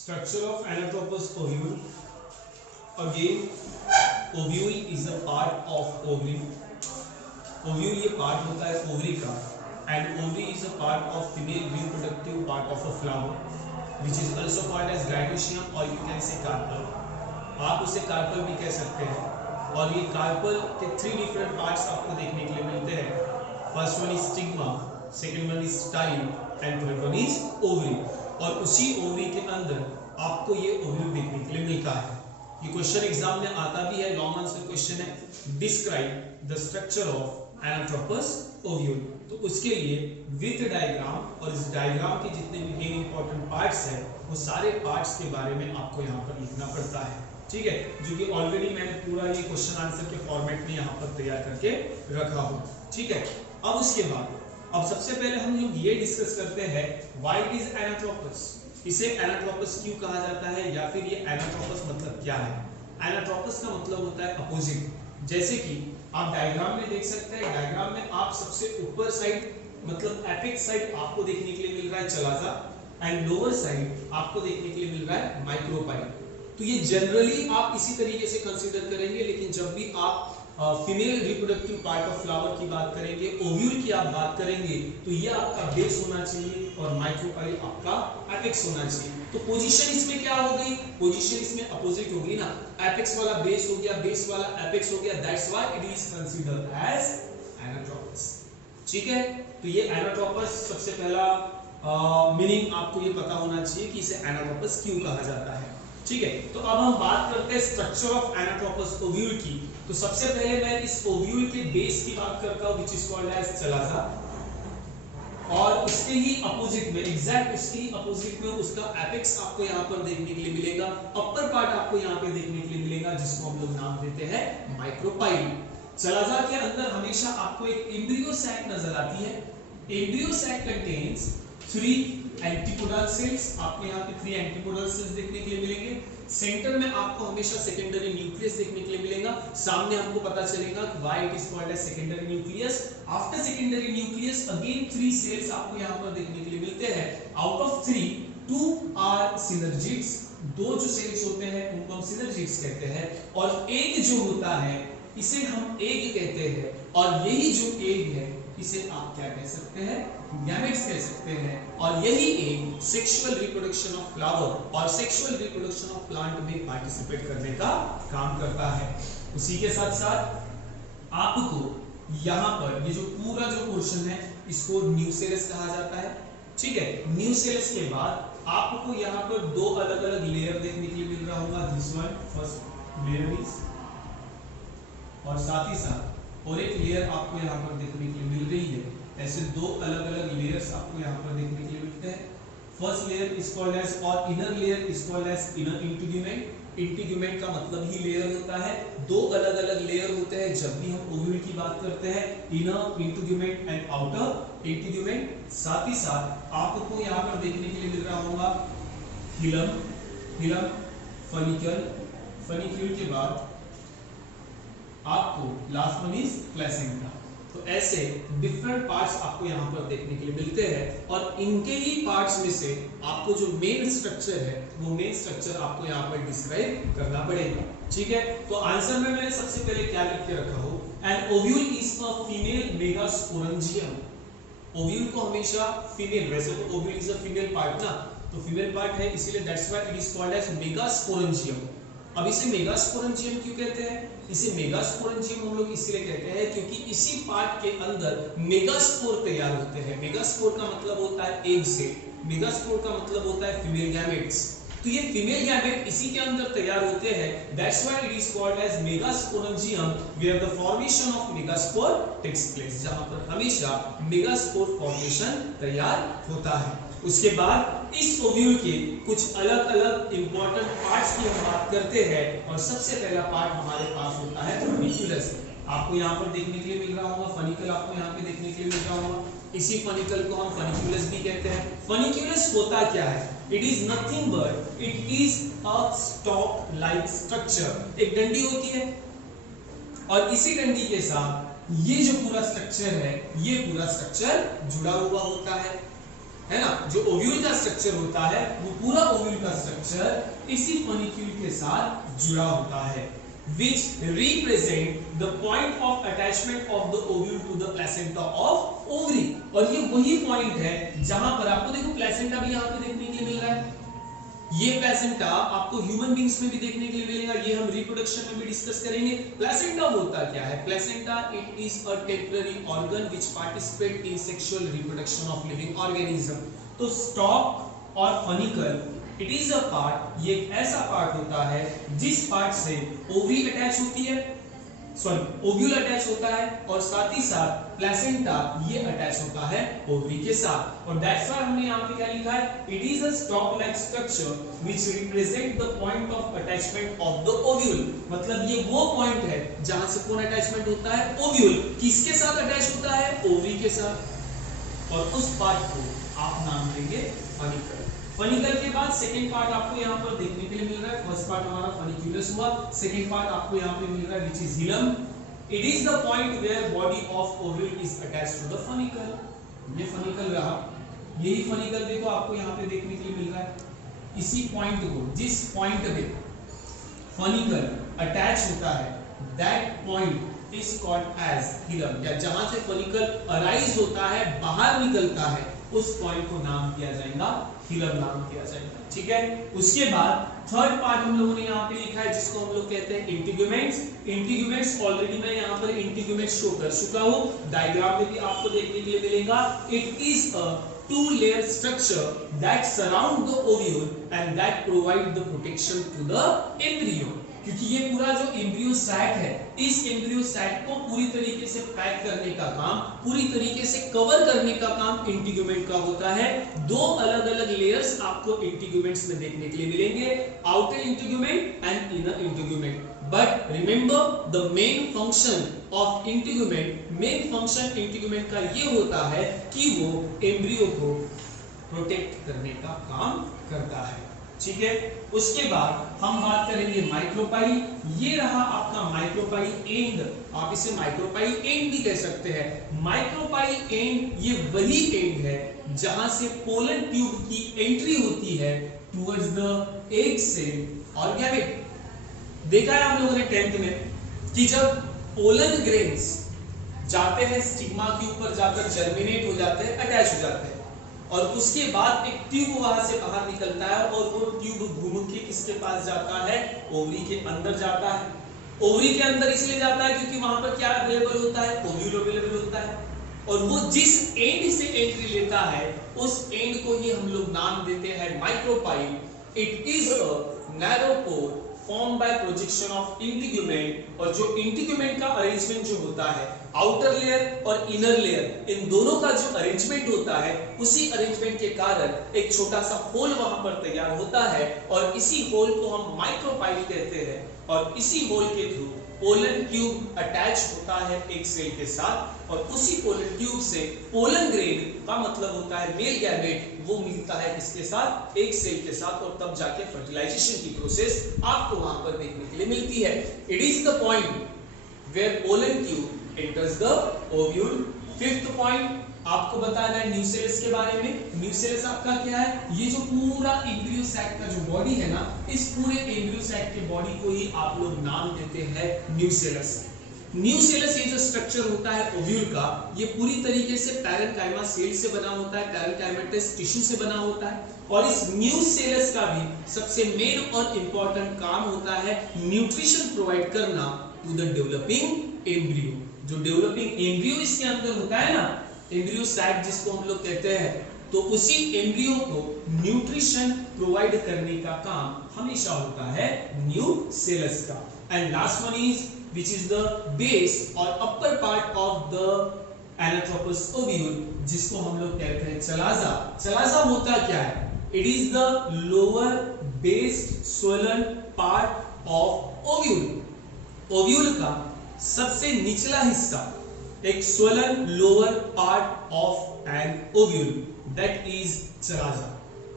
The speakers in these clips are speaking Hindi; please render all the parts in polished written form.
Structure of anatropous ovule. Again, ovule is a part of ovary. Ovule ये part होता है ovary का, and ovary is a part of female reproductive part of a flower, which is also called as gynoecium or you can say carpel. आप उसे कार्पल भी कह सकते हैं. और ये कार्पल के 3 डिफरेंट पार्ट्स आपको देखने के लिए मिलते हैं. First one is stigma, second one is style and third one is ovary. और उसी ओवरी के अंदर आपको ये ओव्यूल देखने के लिए मिलता है. ये क्वेश्चन एग्जाम में आता भी है, लॉन्ग आंसर क्वेश्चन है. Describe the structure of anatropous ovule. तो उसके लिए विथ डायग्राम, और इस डायग्राम के जितने भी मेन इंपॉर्टेंट पार्ट्स हैं वो सारे पार्ट्स के बारे में आपको यहाँ पर लिखना पड़ता है. ठीक है, जो कि ऑलरेडी मैंने पूरा ये क्वेश्चन आंसर के फॉर्मेट में यहाँ पर तैयार करके रखा हूँ. ठीक है, अब उसके बाद अब सबसे पहले हम लोग ये डिस्कस करते हैं व्हाई इट इज एनाट्रोपस. इसे एनाट्रोपस क्यों कहा जाता है, या फिर ये एनाट्रोपस मतलब क्या है. एनाट्रोपस का मतलब होता है अपोजिट. जैसे कि आप डायग्राम में देख सकते हैं, डायग्राम में आप सबसे ऊपर साइड मतलब एपेक्स साइड आपको देखने के लिए मिल रहा है चलाजा, एंड लोअर साइड आपको देखने के लिए मिल रहा है माइक्रोपाइल. तो ये जनरली आप इसी तरीके से कंसीडर करेंगे, लेकिन जब भी आप female reproductive part of flower की बात करेंगे, ओव्यूल की आप बात करेंगे, तो ये आपका बेस होना चाहिए और माइक्रोपाइल आपका एपेक्स होना चाहिए. तो पोजीशन इसमें क्या हो गई, पोजीशन इसमें अपोजिट हो गई ना. एपेक्स वाला बेस हो गया, बेस वाला एपेक्स हो गया. That's why it is considered as anatropous. ठीक है, तो ये एनाट्रोपस सबसे पहला मीनिंग आपको ये पता होना चाहिए कि इसे एनाट्रोपस क्यों कहा जाता है. ठीक है, तो अब हम बात करते हैं स्ट्रक्चर ऑफ एनाट्रोपस ओव्यूल की. तो सबसे पहले मैं इस ओव्यूल के बेस की बात करता हूं, which is called as chalaza. और उसके ही अपोजिट में, एग्जैक्ट उसके ही अपोजिट में उसका एपेक्स आपको यहाँ पर देखने के लिए मिलेगा. अपर पार्ट आपको यहाँ पे देखने के लिए मिलेगा, जिसको हम लोग नाम देते हैं माइक्रोपाइल. चलाजा के अंदर हमेशा आपको एक एम्ब्रियो सैक नजर आती है. Embryo sac contains 3 antipodal cells. आपको यहाँ पे 3 एंटीपोडल सेल्स देखने के लिए मिलेंगे. सेंटर में आपको हमेशा सेकेंडरी न्यूक्लियस देखने के लिए मिलेगा. सामने हमको पता चलेगा why it is called as secondary nucleus. After secondary nucleus again 3 cells आपको यहाँ पर देखने के लिए मिलते हैं. Out of 3 2 are synergids. 2 जो सेल्स होते हैं उनको हम सिनर्जिड्स कहते हैं. और एक जो होता है इसे हम एग कहते हैं. और यही जो एग है इसे आप क्या कह सकते हैं, गैमेट्स कह सकते हैं. और यही एक सेक्सुअल रिप्रोडक्शन ऑफ फ्लावर और सेक्सुअल रिप्रोडक्शन ऑफ प्लांट में पार्टिसिपेट करने का काम करता है. उसी के साथ साथ आपको यहाँ पर ये जो पूरा जो पोर्शन है इसको न्यूसेलस कहा जाता है. ठीक है, न्यूसेलस के बाद आपको यहाँ पर 2 अलग अलग लेयर देखने के लिए मिल रहा होगा. This one first layer is, और साथ ही साथ और एक लेयर आपको यहाँ पर देखने के लिए मिल रही है. ऐसे 2 अलग अलग लेयर्स आपको यहाँ पर देखने के लिए मिलते हैं. First layer is called as, और inner layer is called as inner integument. Integument का मतलब ही लेयर होता है. 2 अलग अलग लेयर होते हैं जब भी हम ओव्यूल की बात करते हैं, inner integument and outer integument. साथ ही साथ आपको यहाँ पर देखने के लिए मिल रहा होगा हिलम, हिलम, फनिकल, फनिक्यूल के बाद आपको लास्ट वन इज प्लेसेंटा. तो ऐसे डिफरेंट पार्ट्स आपको यहाँ पर देखने के लिए मिलते हैं. और इनके ही पार्ट्स में से आपको जो मेन स्ट्रक्चर है वो मेन स्ट्रक्चर आपको यहाँ पर डिस्क्राइब करना पड़ेगा. ठीक है, तो आंसर में मैंने सबसे पहले क्या लिख के रखा हो, an ovule is a female megasporangium. Ovule को हमेशा फीमेल, वैसे तो ovule is a female part ना, तो फीमेल पार्ट है, इसीलिए that's why it is called as megasporangium. अब इसे मेगास्पोरेंजियम क्यों कहते हैं, इसे मेगास्पोरेंजियम हम लोग इसलिए कहते हैं क्योंकि इसी पार्ट के अंदर मेगास्पोर तैयार होते हैं. मेगास्पोर का मतलब होता है एग से, मेगास्पोर का मतलब होता है फीमेल गैमेट्स. तो ये फीमेल गैमेट इसी के अंदर तैयार होते हैं. That's why it is called as megasporangium, where the formation of megaspore takes place, जहां पर हमेशा मेगास्पोर फॉर्मेशन तैयार होता है. उसके बाद इस ओव्यूल के कुछ अलग अलग इंपॉर्टेंट पार्ट्स की हम बात करते हैं. और सबसे पहला पार्ट हमारे पास होता है फनिकुलस. आपको यहाँ पर देखने के लिए मिल रहा होगा फनिकल, आपको यहाँ पे देखने के लिए मिल रहा होगा. इसी फनिकल को हम फनिकुलस भी कहते हैं. फनिकुलस होता क्या है, it is nothing but it is a stock like structure. एक डंडी होती है और इसी डंडी के साथ ये जो पूरा स्ट्रक्चर है, ये पूरा स्ट्रक्चर जुड़ा हुआ होता है. है ना, जो ओव्यूल का स्ट्रक्चर होता है वो पूरा ओव्यूल का स्ट्रक्चर इसी फॉलिक्यूल के साथ जुड़ा होता है, which represent the point of attachment of the ovule to the placenta of ovary। और ये वही पॉइंट है जहां पर आपको देखो प्लेसेंटा भी यहाँ पे देखने के लिए मिल रहा है, ये प्लेसेंटा आपको ह्यूमन बींग्स में भी देखने के लिए मिलेगा, ये हम रिप्रोडक्शन में भी डिस्कस करेंगे। प्लेसेंटा होता क्या है? Placenta it is a temporary organ which participate in sexual reproduction of living organism. तो स्टॉक और funicle it is a part, ये एक ऐसा पार्ट होता है जिस पार्ट से ओवरी अटैच होती है, सॉरी ओव्यूल अटैच होता है, और साथ ही साथ प्लेसेंटा ये अटैच होता है ओवरी के साथ। और दैट्स व्हाई हमने यहाँ पे क्या लिखा है, it is a stock like structure which represent the point of attachment of the ovule. मतलब ये वो पॉइंट है जहां से कौन अटैचमेंट होता है? ओव्यूल। किसके साथ अटैच होता है? ओवरी के साथ। और उस पार्ट को आप नाम देंगे फनिकल। फनिकल के बाद सेकंड पार्ट आपको यहाँ पर देखने के लिए मिल रहा है। फर्स्ट पार्ट हमारा फनिक्यूलस हुआ, सेकंड पार्ट आपको यहाँ पे मिल रहा है which is hilum. It is the point where body of ovule is attached to the funicle. ये फनिकल रहा, यही फनिकल देखो आपको यहाँ पे देखने के लिए मिल रहा है। इसी पॉइंट को, जिस पॉइंट पे फनिकल अटैच होता है, that point is called as hilum, या जहां से फनिकल अराइज होता है, बाहर निकलता है, उस पॉइंट को नाम किया जाएगा हिलम, नाम किया जाएगा। ठीक है, उसके बाद थर्ड पार्ट हम लोगों ने यहाँ पे लिखा है जिसको हम लोग कहते हैं इंटीग्यूमेंट्स। इंटीग्यूमेंट्स ऑलरेडी मैं यहाँ पर इंटीग्यूमेंट्स शो कर चुका हूँ, डायग्राम में भी आपको देखने के लिए मिलेगा। It is a two-layer structure that surround the ovule and that provide the protection to the embryo। क्योंकि ये पूरा जो एम्ब्रियो सैक है, इस एम्ब्रियो सैक को पूरी तरीके से पैक करने का काम, पूरी तरीके से कवर करने का काम इंटीग्यूमेंट का होता है। दो अलग अलग लेयर्स आपको इंटीग्यूमेंट्स में देखने के लिए मिलेंगे, outer integument and inner integument. But remember the main function of integument, main function integument का ये होता है कि वो एम्ब्रियो को प्रोटेक्ट करने का काम करता है। ठीक है, उसके बाद हम बात करेंगे माइक्रोपाइल। ये रहा आपका माइक्रोपाइल एंड, आप इसे माइक्रोपाइल एंड भी कह सकते हैं। माइक्रोपाइल एंड ये वही एंड है जहां से पोलन ट्यूब की एंट्री होती है टुवर्ड्स द एग सेल और गैमेट। देखा है आप लोगों ने 10th में कि जब पोलन ग्रेन्स जाते हैं स्टिग्मा के ऊपर जाकर जर्मिनेट हो जाते हैं, अटैच हो जाते हैं, और उसके बाद एक ट्यूब वहां से बाहर निकलता है, और वो ट्यूब घूम के किसके पास जाता है? ओवरी के अंदर जाता है। ओवरी के अंदर इसलिए जाता है क्योंकि वहां पर क्या अवेलेबल होता है? ओव्यूल अवेलेबल होता है, और वो जिस एंड से एंट्री लेता है उस एंड को ही हम लोग नाम देते हैं micropyle. It is a narrow pore form by projection of integument. और जो इंटीग्यूमेंट का अरेंजमेंट जो होता है, आउटर लेयर और इनर लेयर, इन दोनों का जो अरेंजमेंट होता है, उसी अरेंजमेंट के कारण एक छोटा सा होल वहां पर तैयार होता है, और इसी होल को हम माइक्रोपाइल कहते हैं। और इसी होल के थ्रू पोलन ट्यूब अटैच होता है एक सेल के साथ, और उसी पोलन ट्यूब से पोलन ग्रेन का मतलब होता है मेल गैमेट, वो मिलता है किसके साथ? एक सेल के साथ, और तब जाके फर्टिलाइजेशन की प्रोसेस आपको वहां पर देखने के लिए मिलती है। It is the point where pollen tube enters the ovule। Fifth point आपको बताना है न्यूसेलस के बारे में। न्यूसेलस आपका क्या है? ये जो पूरा एम्ब्रियो सैक का जो बॉडी है ना, इस पूरे एम्ब्रियो सैक के बॉडी को ही आप लोग नाम देते हैं न्यूसेलस। न्यूसेलस ये जो स्ट्रक्चर होता है ओव्यूल का, ये पूरी तरीके से पैरेन्काइमा सेल से बना होता है, पैरेन्काइमेटस टिश्यू से बना होता है, और इस न्यूसेलस का भी सबसे मेन और इंपॉर्टेंट काम होता है न्यूट्रिशन प्रोवाइड करना टू द डेवलपिंग एम्ब्रियो। जो डेवलपिंग एम्ब्रियो इसके अंदर होता है ना, एम्ब्रियो सैक जिसको हम लोग कहते हैं, तो उसी एम्ब्रियो को न्यूट्रिशन प्रोवाइड करने का काम हमेशा होता है न्यूसेलस का। And last one is which is the base और upper part of the anatropous ovule, जिसको हम लोग कहते हैं चलाजा। चलाजा होता क्या है? It is the lower based swollen part of ovule. Ovule का सबसे निचला हिस्सा, एक swollen lower part of an ovule, that is chalaza.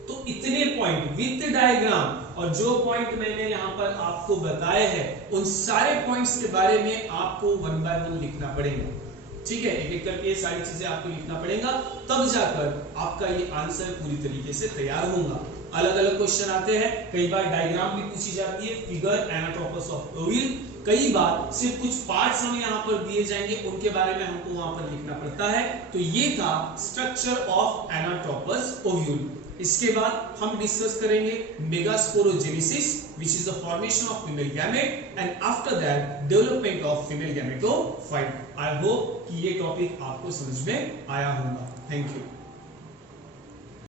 तो इतने पॉइंट विद डायग्राम, और जो पॉइंट मैंने यहाँ पर आपको बताए हैं, उन सारे पॉइंट्स के बारे में आपको 1 by 1 लिखना पड़ेगा। ठीक है, एक एक करके सारी चीजें आपको लिखना पड़ेगा। तब जाकर आपका ये आंसर पूरी तरीके से तैयार होगा। अलग अलग क्वेश्चन आते हैं, कई बार डायग्राम भी पूछी जाती है, फिगर एनाटोमस ऑफ ओव्यूल, कई बार सिर्फ कुछ पार्ट्स हमें यहाँ पर दिए जाएंगे, उनके बारे में हमको वहां पर लिखना पड़ता है। तो ये था स्ट्रक्चर ऑफ एनाटोमस ओव्यूल। इसके बाद हम डिस्कस करेंगे megasporogenesis which is the formation of female gamete and after that development of female gametophyte. I hope कि ये टॉपिक आपको समझ में आया होगा। Thank you.